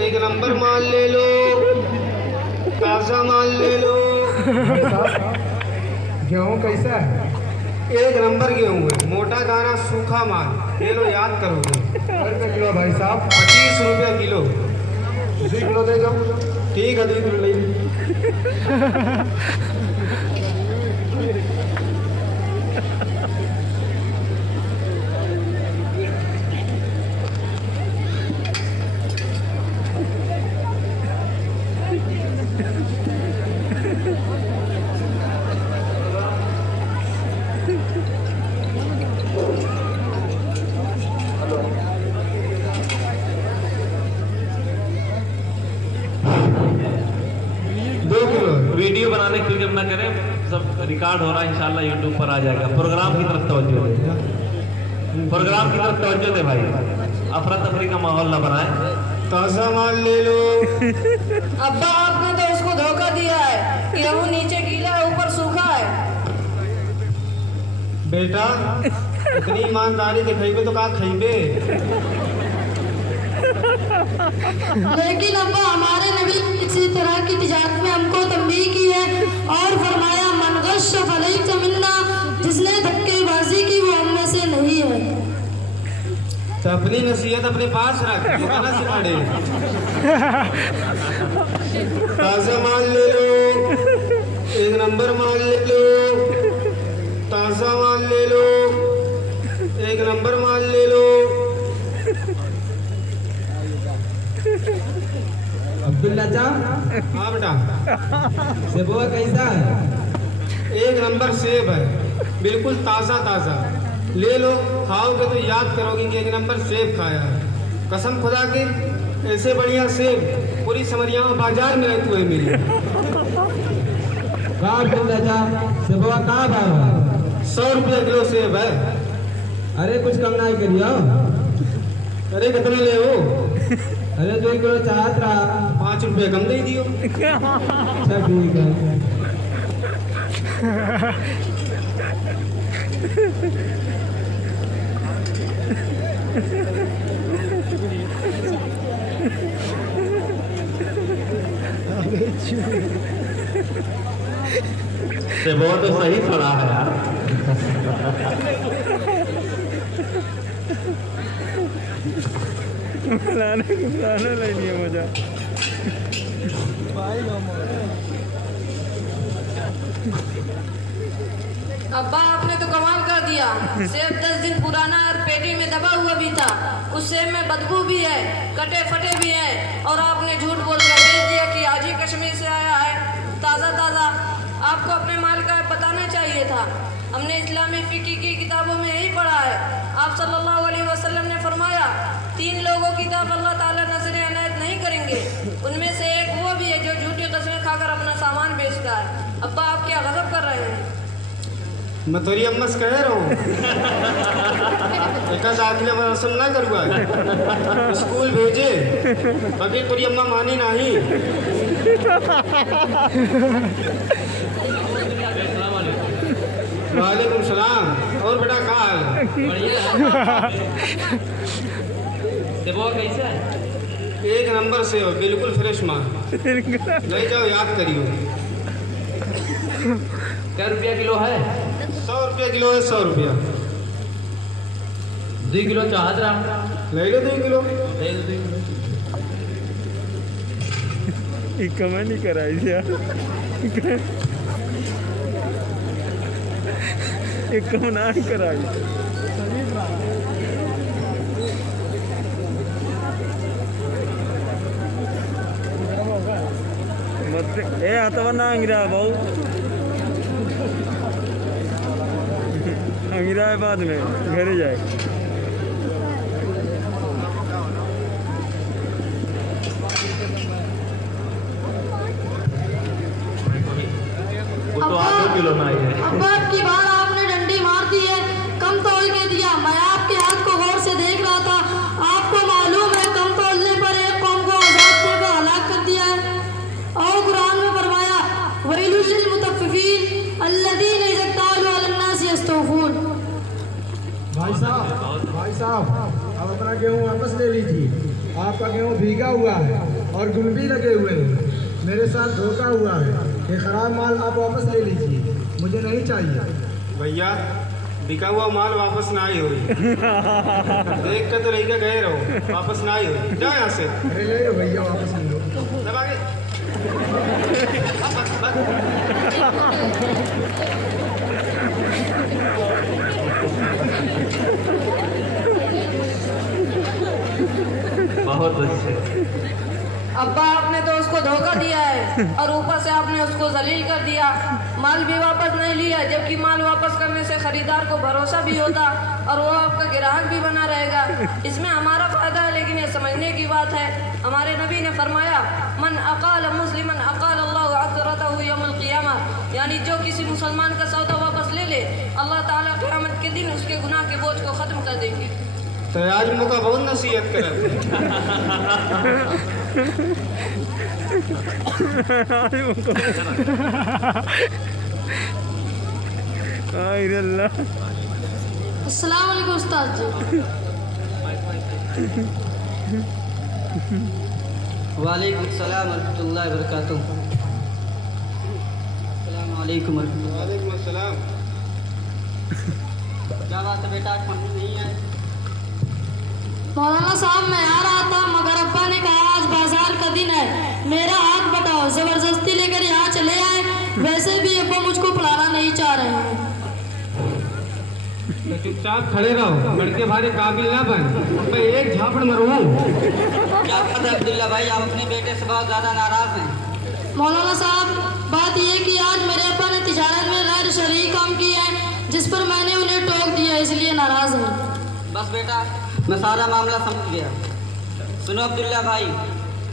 एक नंबर माल ले लो, ताज़ा माल ले लो। गेहूँ कैसा है? एक नंबर गेहूँ है, मोटा दाना सूखा माल ले लो, याद करोगे। रुपये किलो भाई साहब? 25 रुपये किलो। 2 किलो दे जाओ। ठीक है, 2 किलो ले लो। वीडियो बनाने की फिक्र न करें, सब रिकॉर्ड हो रहा है, इंशाल्लाह यूट्यूब पर आ जाएगा। प्रोग्राम की तरफ तवज्जो दे, प्रोग्राम की तरफ तवज्जो दे भाई, अफरा तफरी का माहौल ना बनाए। ताज़ा माल ले लो। अब्बा आपने तो उसको धोखा दिया है, गेहूँ नीचे गीला है ऊपर सूखा है। बेटा इतनी ईमानदारी दिखेबे तो का खइबे। लेकिन अब्बा हमारे नबी इसी तरह की तिजारत में हमको तंबीह की है और फरमाया मन गश फलैस मिन्ना, जिसने धक्केबाजी की वो हम में से नहीं है। तो अपनी नसीहत अपने पास रख, ना सिखाड़े। ताज़ा माल ले लो, एक नंबर माल ले लो, ताज़ा माल ले लो, एक नंबर माल ले लो। अब्दुल्ला चा हाँ बेटा, सेबुआ कैसा है? एक नंबर सेब है, बिल्कुल ताज़ा ताज़ा। ले लो, खाओगे तो याद करोगे कि एक नंबर सेब खाया है। कसम खुदा की, ऐसे बढ़िया सेब पूरी समरिया बाजार में रहती है मेरी। कहाँ अब्दुल्ला चा सेबुआ कहाँ भाव है? 100 रुपये किलो सेब है। अरे कुछ कम नहीं करियो। अरे कितने ले हो? अरे 2 किलो चाहत रहा। 5 रुपये कम दे दियो। अच्छा ठीक है। से बहुत तो सही पड़ा है यार। लाने लेनी है मजा। अब्बा आपने तो कमाल कर दिया, सेब 10 दिन पुराना और पेटी में दबा हुआ भी था, उस सेब में बदबू भी है, कटे फटे भी हैं, और आपने झूठ बोलकर बेच दिया कि आज ही कश्मीर से आया है, ताज़ा ताज़ा। आपको अपने माल का बताना चाहिए था। हमने इस्लामी फ़िक़्ह की किताबों में यही पढ़ा है, आप सल्लल्लाहु अलैहि वसल्लम ने फरमाया 3 लोगों की तरफ अल्लाह ताला नजर इनायत नहीं करेंगे, उनमें से एक वो भी है जो झूठी कस्में खाकर अपना सामान बेचता है। अब्बा आप क्या गज़ब कर रहे हैं? मैं तेरी अम्मा से कह रहा हूँ, एक दाखिले में रसम ना करूँगा, स्कूल भेजे, बाकी तेरी अम्मा मानी नहीं। वालेकुम सलाम। और बेटा कहाँ है? सेबुआ कैसा है? एक नंबर से हो, बिल्कुल फ्रेश माल। ले जाओ, याद करियो। क्या रुपया किलो है? 100 रुपये किलो है, 100 रुपया। 2 किलो चाहत रहा, ले लो 2 किलो। ले लो 2 किलो। कमेंट नहीं कराई यार, एक कम ना कराई। मत ए हतवा ना अंगिरा बहु अंगिरा है, बाद में घर जाए। वो तो 8 किलो ना है। अब्बा की बार आपने डंडी मार दी है, कम तोल के दिया। मैं आपके हाथ को गौर से देख रहा था, आपको मालूम है कम तोलने पर एक कौम को आजाद देकर हलाक कर दिया है। और कुरान में फरमाया वैलुल लिल मुतफ्फिफीन अल्लज़ीना इज़ा इक्तालू अलन्नास यस्तौफून। भाई साहब अब अपना गेहूँ वापस ले लीजिए। आपका गेहूँ भीगा हुआ है और गुल भी लगे हुए हैं। मेरे साथ धोखा हुआ है। ये खराब माल आप वापस ले लीजिए, मुझे नहीं चाहिए। भैया बिका हुआ माल वापस ना आई हो देख कर तो लेके गए रहो, वापस ना आई हो। जाओ यहाँ से। अरे ले लो भैया, वापस ले लो। दबा के। बस, बस। बहुत अच्छे। अब्बा आपने तो उसको धोखा दिया है और ऊपर से आपने उसको जलील कर दिया। माल भी वापस नहीं लिया, जबकि माल वापस करने से खरीदार को भरोसा भी होता और वो आपका ग्राहक भी बना रहेगा। इसमें हमारा फायदा है, लेकिन ये समझने की बात है। हमारे नबी ने फरमाया, मन अकाल मुस्लिमन अकाल अल्लाहु अजरतहु यौमुल क़ियामा, यानी जो किसी मुसलमान का सौदा वापस ले ले, अल्लाह ताला क़यामत के दिन उसके गुनाह के बोझ को खत्म कर देंगे। तो आज मुका बहुत नसीहत करे। अस्सलाम वालेकुम उस्ताद जी। वालेकुम सलाम वरहमतुल्लाहि वबरकातुहू। अस्सलाम वालेकुम वरहमतुल्लाहि। वालेकुम अस्सलाम। क्या बात है बेटा, आज पढ़ने नहीं आए? मौलाना साहब मैं आ रहा था, मगर अब्बा ने कहा आज बाजार का दिन है, मेरा हाथ बटाओ, जबरदस्ती लेकर यहाँ चले आए। वैसे भी अब्बा मुझको पढ़ाना नहीं चाह रहे हैं। तो चुपचाप खड़े रहो, लड़के भारे काबिल ना बन, मैं एक झापड़ मरूं। क्या बात है अब्दुल्ला भाई, आप अपने बेटे से बहुत ज़्यादा नाराज़ हैं। मौलाना साहब बात ये कि आज मेरे अब्बा ने तिजारत में गैर शरई काम किया है, जिस पर मैंने उन्हें टोक दिया, इसलिए नाराज़ है। बस बेटा, मैं सारा मामला समझ गया। सुनो अब्दुल्ला भाई,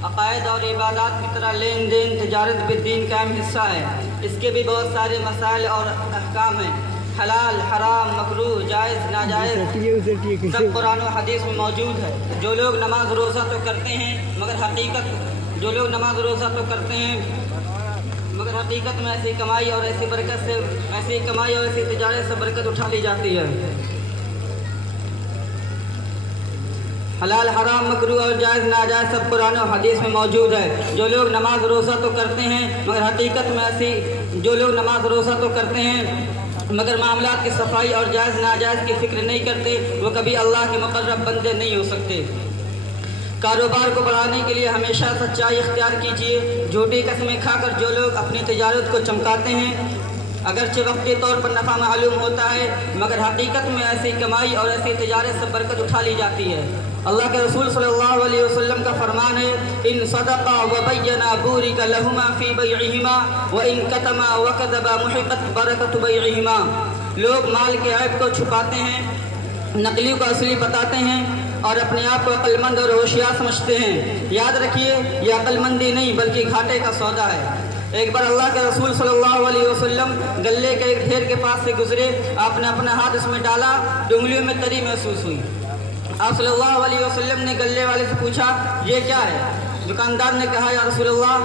अकायद और इबादत की तरह लेन देन तिजारत भी दीन का अहम हिस्सा है। इसके भी बहुत सारे मसाइल और अहकाम हैं। हलाल, हराम, मकरूह, जायज़, नाजायज़ सब कुरान और हदीस में मौजूद है। जो लोग नमाज रोज़ा तो करते हैं मगर हकीकत में ऐसी कमाई और ऐसी तिजारत से बरकत उठा ली जाती है। हलाल, हराम, मकरूह और जायज़, नाजायज़ सब कुरान और हदीस में मौजूद है। जो लोग नमाज रोज़ा तो करते हैं मगर मामलात की सफाई और जायज़ नाजायज़ की फ़िक्र नहीं करते, वो कभी अल्लाह के मुक़र्रब बंदे नहीं हो सकते। कारोबार को बढ़ाने के लिए हमेशा सच्चाई इख्तियार कीजिए। झूठी कस्में खाकर जो लोग अपनी तिजारत को चमकाते हैं, अगरचे वक्ती तौर पर नफ़ा मालूम होता है, मगर हकीकत में ऐसी कमाई और ऐसी तिजारत से बरकत उठा ली जाती है। अल्लाह के रसूल सल्लल्लाहु अलैहि वसल्लम का फरमान है, इन सदक़ा व बय्यना बुरिका लहुमा फ़ी बैइहिमा व इन कतमा व कज़बा मुहिक़त बरकतु बैइहिमा। लोग माल के ऐब को छुपाते हैं, नकली को असली बताते हैं और अपने आप को अक्लमंद और होशियार समझते हैं। याद रखिए, यह अक्लमंदी नहीं बल्कि घाटे का सौदा है। एक बार अल्लाह के रसूल सल्लल्लाहु अलैहि वसल्लम गले के एक ढेर के पास से गुजरे। आपने अपना हाथ इसमें डाला तो उंगलियों में तरी महसूस हुई। आप सल्लल्लाहु अलैहि वसल्लम ने गले वाले से पूछा, ये क्या है? दुकानदार ने कहा, या रसूलल्लाह,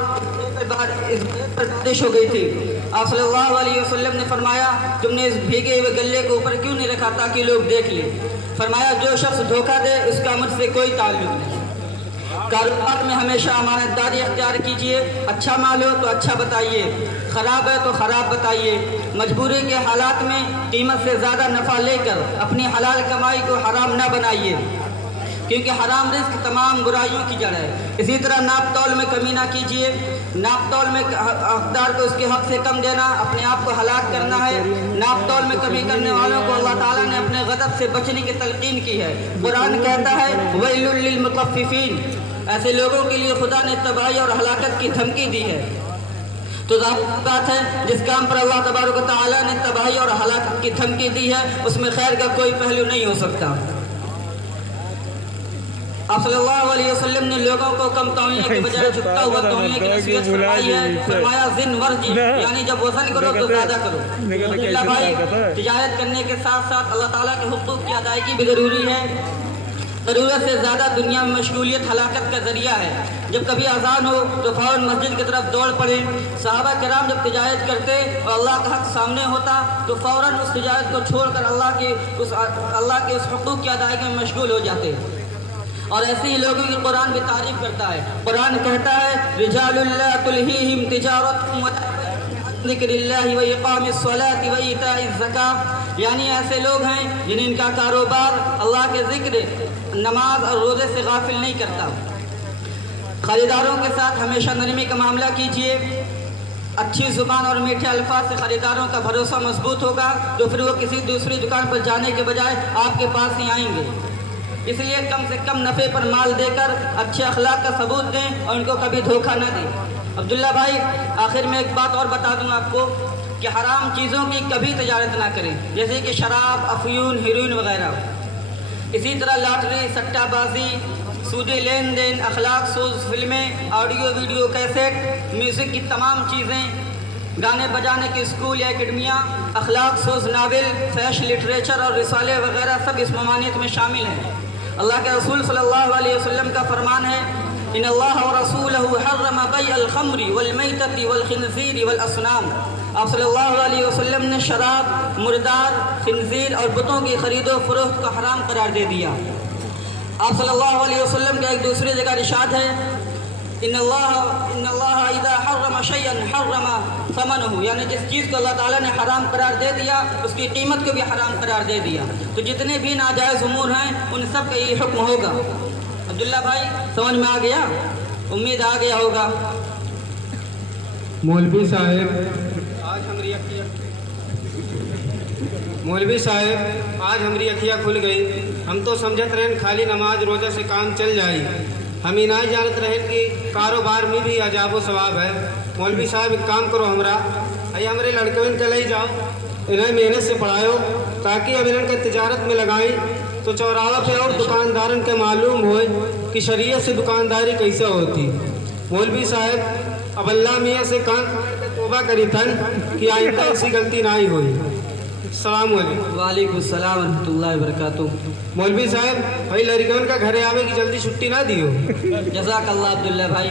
बारिश हो गई थी। आप सल्लल्लाहु अलैहि वसल्लम ने फरमाया, तुमने इस भीगे हुए गले को ऊपर क्यों नहीं रखा ताकि लोग देख लें? फरमाया, जो शख्स धोखा दे उसका मुझसे कोई ताल्लुक नहीं। कारोबार में हमेशा अमानतदारी अख्तियार कीजिए। अच्छा माल हो तो अच्छा बताइए, ख़राब है तो ख़राब बताइए। मजबूरी के हालात में कीमत से ज़्यादा नफ़ा लेकर अपनी हलाल कमाई को हराम न बनाइए, क्योंकि हराम रिस्क तमाम बुराइयों की जड़ है। इसी तरह नाप तौल में कमी ना कीजिए। नाप तौल में हकदार को उसके हक से कम देना अपने आप को हलाक करना है। नाप तौल में कमी करने वालों को अल्लाह ताला ने अपने गज़ब से बचने की तलकीन की है। कुरान कहता है, वैलुल लिल मुतफ्फिफीन, ऐसे लोगों के लिए खुदा ने तबाही और हलाकत की धमकी दी है। तो बात है, जिस काम पर अल्लाह तबारक व तआला ने तबाही और हलाकत की धमकी दी है उसमें खैर का कोई पहलू नहीं हो सकता। आप सल्लल्लाहु अलैहि वसल्लम ने लोगों को कम तौलने के बजाय झुकता हुआ तौलने की नसीहत फरमाई है। फरमाया, जिन वर्जी, यानी जब वजन करो तो ज़्यादा करो। अब्दुल्ला भाई, तिजारत करने के साथ साथ अल्लाह ताला के हुकूक की अदायगी भी ज़रूरी है। ज़रूरत से ज़्यादा दुनिया में मशगूलियत हलाकत का ज़रिया है। जब कभी अजान हो तो फ़ौरन मस्जिद की तरफ दौड़ पड़े। सहाबा किराम जब तिजारत करते और अल्लाह का हक़ सामने होता तो फ़ौरन उस तिजारत को छोड़कर अल्लाह के उस हुकूक की अदायगी में मशगूल हो जाते। और ऐसे ही लोगों की कुरान भी तारीफ करता है। कुरान कहता है रिजालुल्लाह तुल्हीहिम तिजारतुम व ज़िक्रिल्लाहि व इक़ामिस सलाति व ईताइज़ ज़कात, यानी ऐसे लोग हैं जिनका कारोबार अल्लाह के ज़िक्र, नमाज और रोज़े से गाफिल नहीं करता। खरीदारों के साथ हमेशा नरमी का मामला कीजिए। अच्छी ज़ुबान और मीठे अल्फाज से खरीदारों का भरोसा मजबूत होगा, तो फिर वो किसी दूसरी दुकान पर जाने के बजाय आपके पास ही आएंगे। इसलिए कम से कम नफ़े पर माल देकर अच्छे अखलाक का सबूत दें और उनको कभी धोखा न दें। अब्दुल्ला भाई, आखिर में एक बात और बता दूं आपको कि हराम चीज़ों की कभी तजारत ना करें, जैसे कि शराब, अफयून, हेरोइन वगैरह। इसी तरह लॉटरी, सट्टाबाजी, सूदी लेन देन, अखलाक सूज फिल्में, ऑडियो वीडियो कैसेट, म्यूज़िक की तमाम चीज़ें, गाने बजाने के स्कूल या एकेडमियाँ, अखलाक सूज नावल, फैश लिटरेचर और रिसाले वगैरह सब इस ममानियत में शामिल हैं। अल्लाह के रसूल सल्लल्लाहु अलैहि वसल्लम का फरमान है इन्नल्लाह व रसूलहु हर्रमा बैअल खम्री वल मैतती वल खिंज़ीर वल असनाम। आप सल्लल्लाहु अलैहि वसल्लम ने शराब, मुर्दार, खिंज़ीर और बुतों की खरीदो फरोख्त को हराम करार दे दिया। आप सल्लल्लाहु अलैहि वसल्लम का एक दूसरी जगह इरशाद है इन्नल्लाह इज़ा हर्रमा शैअन हर्रमा समनहु, यानी जिस चीज़ को अल्लाह ताला ने हराम करार दे दिया उसकी कीमत को भी हराम करार दे दिया। तो जितने भी नाजायज़ उमूर हैं उन सब का यही हुक्म होगा। अब्दुल्ला भाई, समझ में आ गया? उम्मीद आ गया होगा। मौलवी साहब आज हमारी अखियाँ खुल गई। हम तो समझत रहें खाली नमाज रोज़ा से काम चल जाए, हम ही नहीं जानत रहें कि कारोबार में भी अजाब व सवाब है। मौलवी साहब एक काम करो, अरे हमारे लड़के के ले जाओ, इन्हें मेहनत से पढ़ाओ ताकि अब इन्हें के तिजारत में लगाई तो चौराहा पे और दुकानदारन के मालूम हो कि शरीयत से दुकानदारी कैसे होती। मौलवी साहब अब अल्लाह मियाँ से कान तौबा करी थन कि आइंदा ऐसी गलती ना ही हुई। अस्सलाम वालेकुम। वालेकुम सलाम व रहमतुल्लाहि व बरकातुहू। मौलवी साहब भाई लड़कियों का घरे आवे की जल्दी छुट्टी ना दियो। जज़ाकल्लाह अब्दुल्ला भाई,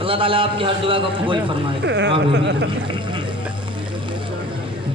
अल्लाह ताला आपकी हर दुआ को कबूल फरमाए। आमीन।